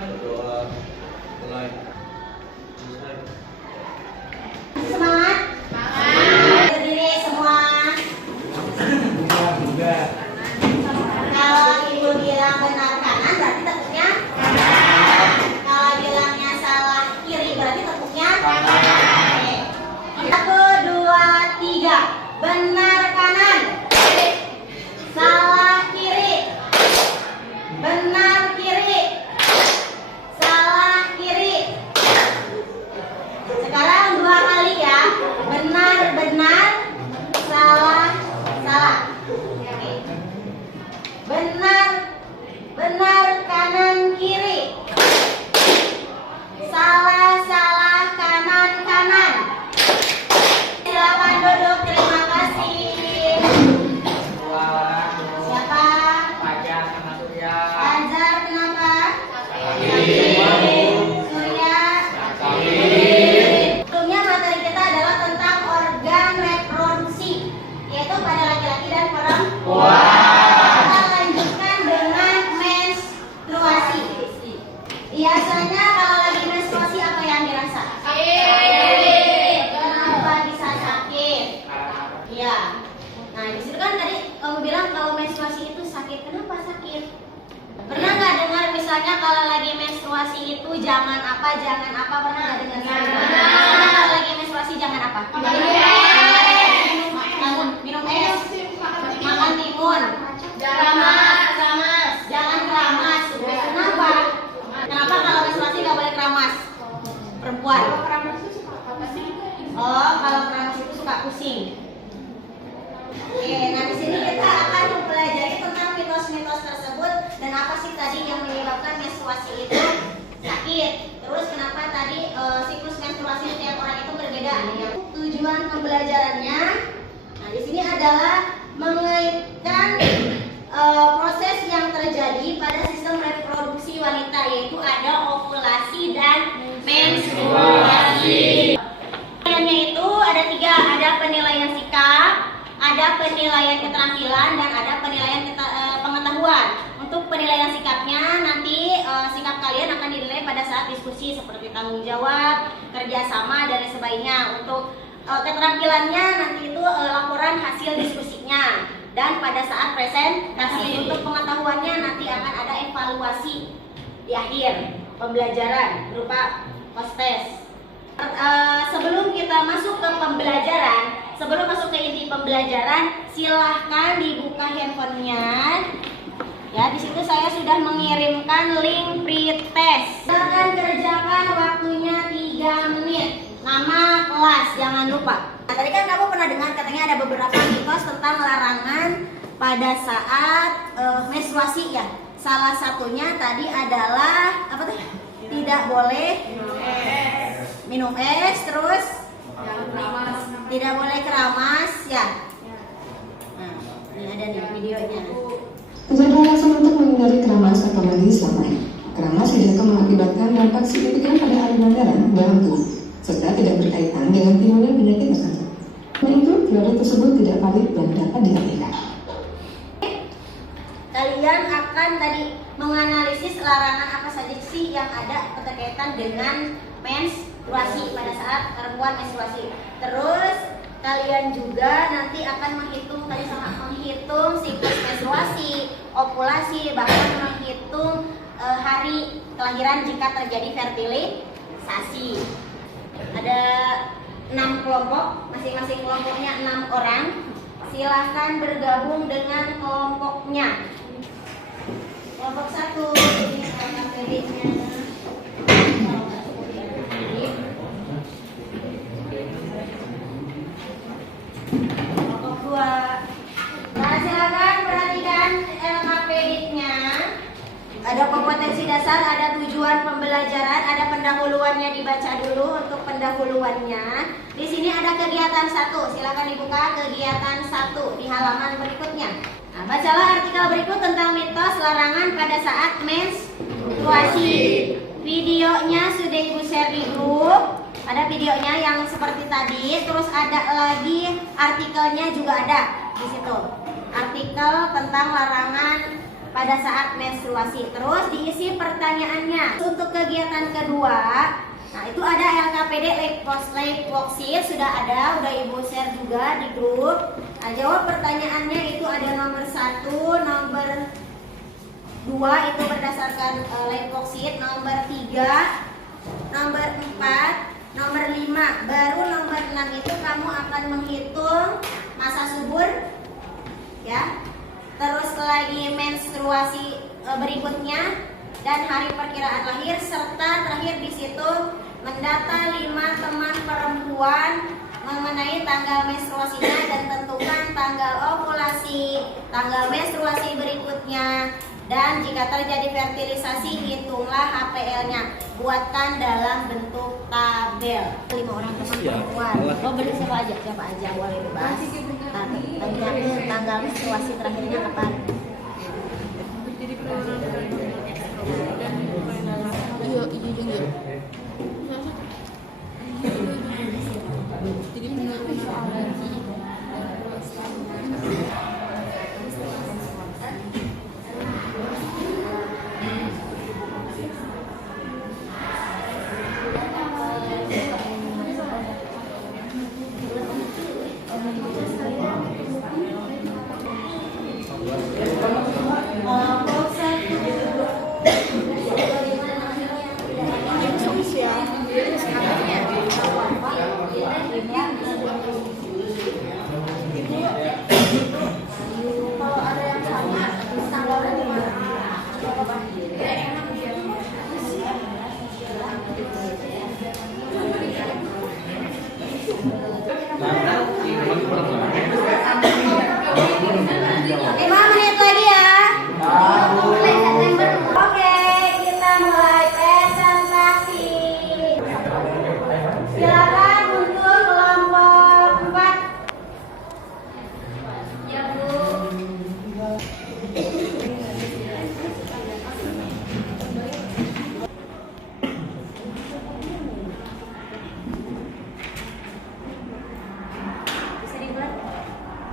Berdoa mulai. Semangat. Berdiri semua. Kalau ibu bilang benar kanan berarti tepuknya kanan. Kalau bilangnya salah kiri berarti tepuknya kanan. Satu, dua, tiga. Benar kanan. Salah kiri. Benar kiri. Salah kiri. Sekarang dua kali ya. Benar, benar. Salah, salah. Oke. Benar, benar, kanan, kiri. Salah, salah, kanan, kanan. Silakan duduk, terima kasih. Siapa? Fajar, kenapa? Surya. Sebelumnya materi kita adalah tentang organ reproduksi, yaitu pada laki-laki dan perempuan. Kita lanjutkan dengan menstruasi. Biasanya kalau lagi menstruasi apa yang dirasa? Sakit. Kenapa bisa sakit? Iya. Nah, di situ kan tadi kamu bilang kalau menstruasi itu sakit. Kenapa sakit? Pernah nggak dengar misalnya kalau lagi menstruasi itu jangan apa? Pernah nggak dengar? Misalnya kalau lagi menstruasi jangan apa? Minum es. Makan timun. Keramas. Jangan keramas. Kenapa? Kenapa kalau menstruasi nggak boleh keramas? Perempuan. Oh, kalau keramas itu suka pusing. Oke, nah di sini kita akan mempelajari tentang mitos-mitos tersebut dan apa sih tadi yang menyebabkan menstruasi itu sakit. Terus kenapa tadi siklus menstruasi setiap orang itu berbeda. Tujuan pembelajarannya, nah di sini adalah mengaitkan proses yang terjadi pada sistem reproduksi wanita, yaitu ada ovulasi dan menstruasi. Penilaiannya itu ada tiga, ada penilaian sikap, ada penilaian keterampilan, dan ada penilaian pengetahuan. Untuk penilaian sikapnya nanti sikap kalian akan dinilai pada saat diskusi seperti tanggung jawab, kerjasama, dan lain sebagainya. Untuk keterampilannya nanti itu laporan hasil diskusinya, dan pada saat presentasi. Untuk pengetahuannya nanti akan ada evaluasi di akhir pembelajaran berupa post-test. Sebelum kita masuk ke pembelajaran, sebelum masuk ke inti pembelajaran, silahkan dibuka handphonenya. Ya, di situ saya sudah mengirimkan link pretest. Silahkan kerjakan, waktunya 3 menit. Nama kelas jangan lupa. Nah, tadi kan kamu pernah dengar katanya ada beberapa mitos tentang larangan pada saat menstruasi ya. Salah satunya tadi adalah apa tuh? Tidak boleh minum es, terus tidak boleh keramas ya. Nah, ini ada nih videonya. Menjaga alasan untuk menghindari keramas atau mandi selama haid. Keramas tidak akan mengakibatkan dampak signifikan pada aliran darah dalam tubuh, serta tidak berkaitan dengan timbulnya penyakit tertentu. Selain itu, teori tersebut tidak valid dan dapat dihentikan. Kalian akan tadi menganalisis larangan apa saja sih yang ada berkaitan dengan menstruasi pada saat perempuan menstruasi. Terus kalian juga nanti akan menghitung siklus menstruasi, ovulasi, bahkan menghitung hari kelahiran jika terjadi fertilisasi. Ada 6 kelompok, masing-masing kelompoknya 6 orang. Silahkan bergabung dengan kelompoknya. Kelompok 1 ini kakak pedenya. Kelompok 2. Nah, silakan perhatikan LKPD-nya. Ada kompetensi dasar, ada tujuan pembelajaran, ada pendahuluannya, dibaca dulu untuk pendahuluannya. Di sini ada kegiatan 1. Silakan dibuka kegiatan 1 di halaman berikutnya. Nah, bacalah artikel berikut tentang mitos larangan pada saat menstruasi. Videonya sudah Ibu share di grup. Ada videonya yang seperti tadi, terus ada lagi artikelnya juga ada di situ. Artikel tentang larangan pada saat menstruasi. Terus diisi pertanyaannya. Untuk kegiatan kedua, nah itu ada LKPD Leipzig sudah ada, udah Ibu share juga di grup. Nah, jawab pertanyaannya itu ada nomor 1, nomor 2 itu berdasarkan Leipzig, nomor 3, nomor 4, nomor 5. Baru nomor 6 itu kamu akan menghitung masa subur ya. Terus lagi menstruasi berikutnya dan hari perkiraan lahir, serta terakhir di situ mendata 5 teman perempuan mengenai tanggal menstruasinya dan tentukan tanggal ovulasi, tanggal menstruasi berikutnya, dan jika terjadi fertilisasi hitunglah HPL-nya. Buatkan dalam bentuk tabel. 5 orang teman perempuan. Oh, beli siapa aja boleh bebas. Tanggal menstruasi terakhirnya kapan?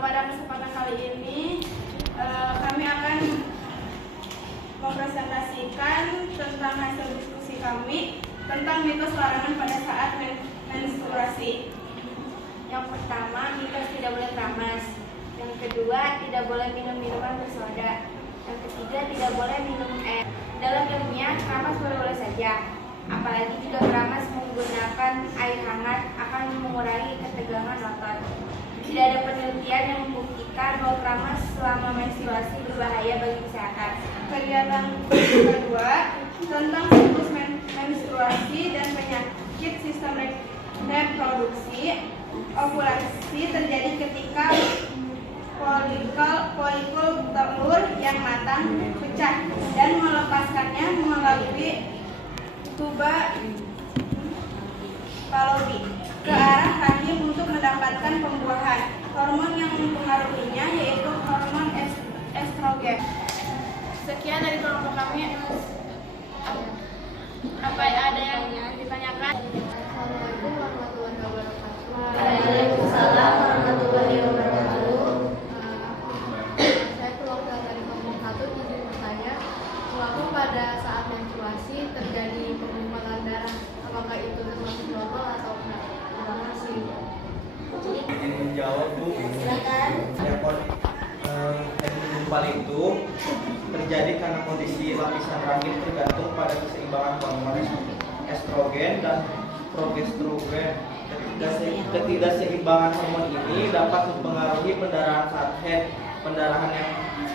Pada kesempatan kali ini kami akan mempresentasikan tentang hasil diskusi kami tentang mitos larangan pada saat menstruasi. Yang pertama, mitos tidak boleh keramas. Yang kedua, tidak boleh minum minuman bersoda. Yang ketiga, tidak boleh minum air. Dalam ilmiah, keramas boleh-boleh saja. Apalagi jika keramas menggunakan air hangat akan mengurangi ketegangan otot. Tidak ada penelitian yang membuktikan bahwa keramas selama menstruasi berbahaya bagi kesehatan. Kegiatan kedua tentang siklus menstruasi dan penyakit sistem reproduksi. Ovulasi terjadi ketika folikul telur yang matang pecah dan melepaskannya melalui tuba Fallopi ke arah rahim untuk mendapatkan pembuahan. Hormon yang mempengaruhinya yaitu hormon estrogen. Sekian dari kelompok kami. Apa ada yang ditanyakan? Assalamualaikum warahmatullahi wabarakatuh. Waalaikumsalam warahmatullahi wabarakatuh. Saya keluarga dari kelompok 1 izin bertanya, mengapa pada saat menstruasi terjadi pengumpulan darah? Apakah itu termasuk normal atau enggak? Terima kasih. Ingin menjawab Bu. Silakan. Gumpal itu terjadi karena kondisi lapisan rahim tergantung pada keseimbangan hormon estrogen dan progesterogen. Ketidakseimbangan hormon ini dapat mempengaruhi pendarahan saat haid. Pendarahan yang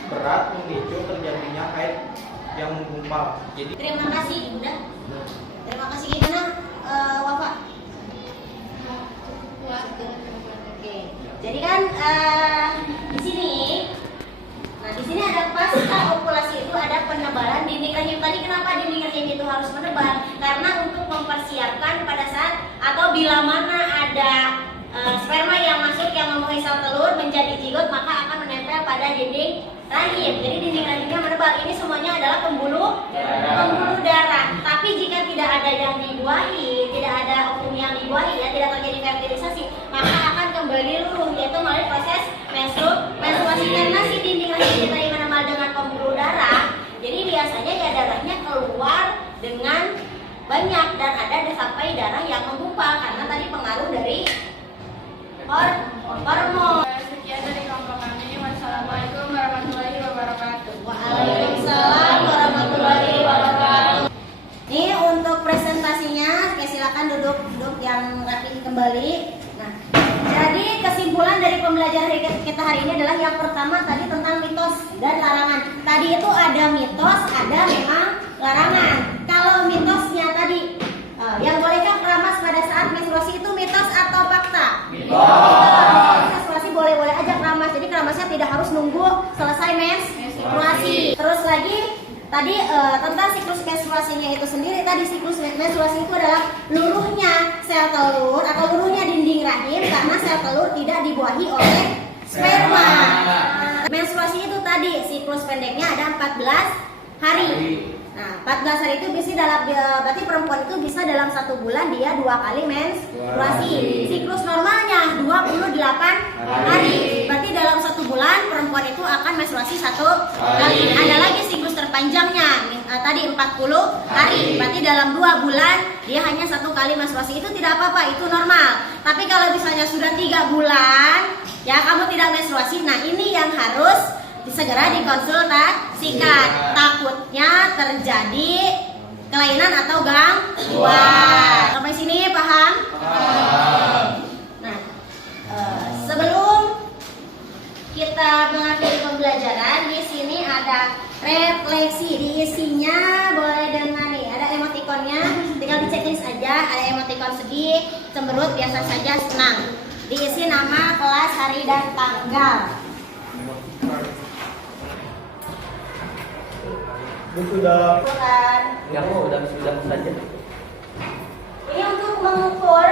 berat memicu terjadinya haid yang menggumpal. Jadi Terima kasih, udah. Terima kasih, gimana Wafa? Oke. Jadi kan di sini, nah di sini ada pasca ovulasi itu ada penebalan dinding rahim. Tadi kenapa dinding rahim itu harus menebal? Karena untuk mempersiapkan pada saat atau bila mana ada sperma yang masuk yang memenuhi sel telur menjadi zigot, maka akan menempel pada dinding rahim. Jadi dinding rahimnya menebal. Ini semuanya adalah pembuluh darah. Tapi jika tidak ada yang dibuahi, tidak ada ovum yang dibuahi, ya tidak terjadi fertilisasi, maka akan kembali luruh, yaitu melalui proses menstruasi. Karena si dinding rahim kita yang menebal dengan pembuluh darah, dengan banyak dan ada sampai darah yang menggumpal karena tadi pengaruh dari hormon. Sekian dari kelompok kami. Wassalamualaikum warahmatullahi wabarakatuh. Waalaikumsalam warahmatullahi wabarakatuh. Ini untuk presentasinya, oke, silakan duduk yang rapi kembali. Nah, jadi kesimpulan dari pembelajaran kita hari ini adalah yang pertama tadi tentang mitos dan larangan. Tadi itu ada mitos, ada memang larangan. Kalau mitosnya tadi, yang bolehkah keramas pada saat menstruasi itu mitos atau fakta? Mitos. Menstruasi boleh-boleh aja keramas. Jadi keramasnya tidak harus nunggu selesai menstruasi. Terus lagi tadi tentang siklus menstruasinya itu sendiri, tadi siklus menstruasi itu adalah luruhnya sel telur atau luruhnya dinding rahim karena sel telur tidak dibuahi oleh sperma. Menstruasi itu tadi siklus pendeknya ada 14 hari. Nah, 14 hari itu bisa berarti perempuan itu bisa dalam 1 bulan dia 2 kali menstruasi. Siklus normalnya 28 hari. Berarti dalam 1 bulan perempuan itu akan menstruasi 1 kali. Ada lagi siklus terpanjangnya tadi 40 hari. Berarti dalam 2 bulan dia hanya 1 kali menstruasi. Itu tidak apa-apa, itu normal. Tapi kalau misalnya sudah 3 bulan ya kamu tidak menstruasi, nah ini yang harus segera dikonsultasikan. Takutnya terjadi kelainan atau gangguan. Sampai sini paham? Nah, sebelum kita mengakhiri pembelajaran, di sini ada refleksi. Diisinya boleh dengan nih, ada emotikonnya, tinggal di-checklist aja. Ada emotikon sedih, cemberut, biasa saja, senang. Diisi nama, kelas, hari, dan tanggal. Sudah. Bukan. Ya kok udah saja. Ini untuk mengukur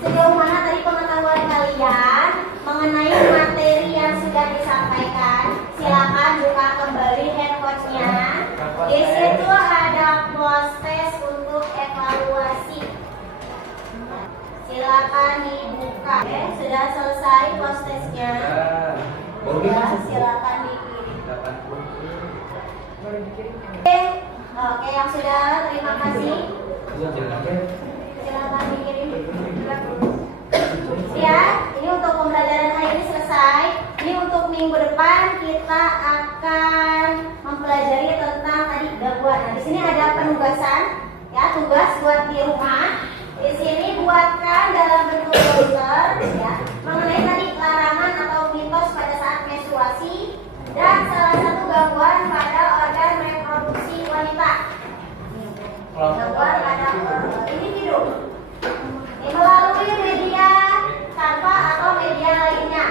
sejauh mana tadi pengetahuan kalian mengenai materi yang sudah disampaikan. Silakan buka kembali handphonenya. Di situ ada close test untuk evaluasi. Silakan dibuka. Oke, sudah selesai close testnya. Ya, silakan dikirim. Oke, yang sudah, terima kasih. Silakan dikirim. Ya, ini untuk pembelajaran hari ini selesai. Ini untuk minggu depan kita akan mempelajari tentang tadi gangguan. Nah, di sini ada penugasan, ya, tugas buat di rumah. Di sini buatkan dalam bentuk poster, ya, mengenai tadi larangan atau mitos pada saat menstruasi dan salah satu gangguan pada organ reproduksi wanita. Gangguan pada individu. Melalui media tanpa atau media lainnya.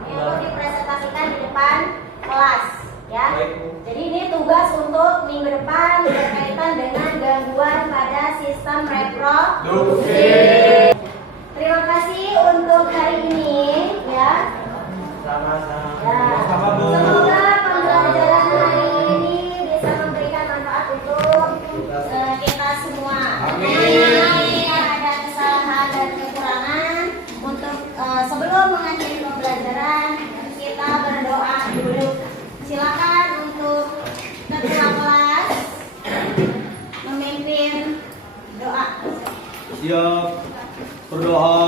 Ini untuk dipresentasikan di depan kelas, ya. Jadi ini tugas untuk minggu depan berkaitan dengan gangguan pada sistem reproduksi. Terima kasih untuk hari ini, ya. Sama-sama. Ya. Semoga pembelajaran hari ini bisa memberikan manfaat untuk kita semua. Amin. Ada kesalahan dan kekurangan. Untuk sebelum mengakhiri pembelajaran kita berdoa dulu. Silakan untuk ketua kelas memimpin doa. Siap. Berdoa.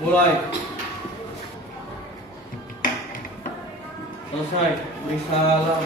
Mulai. Selesai. Beri salam.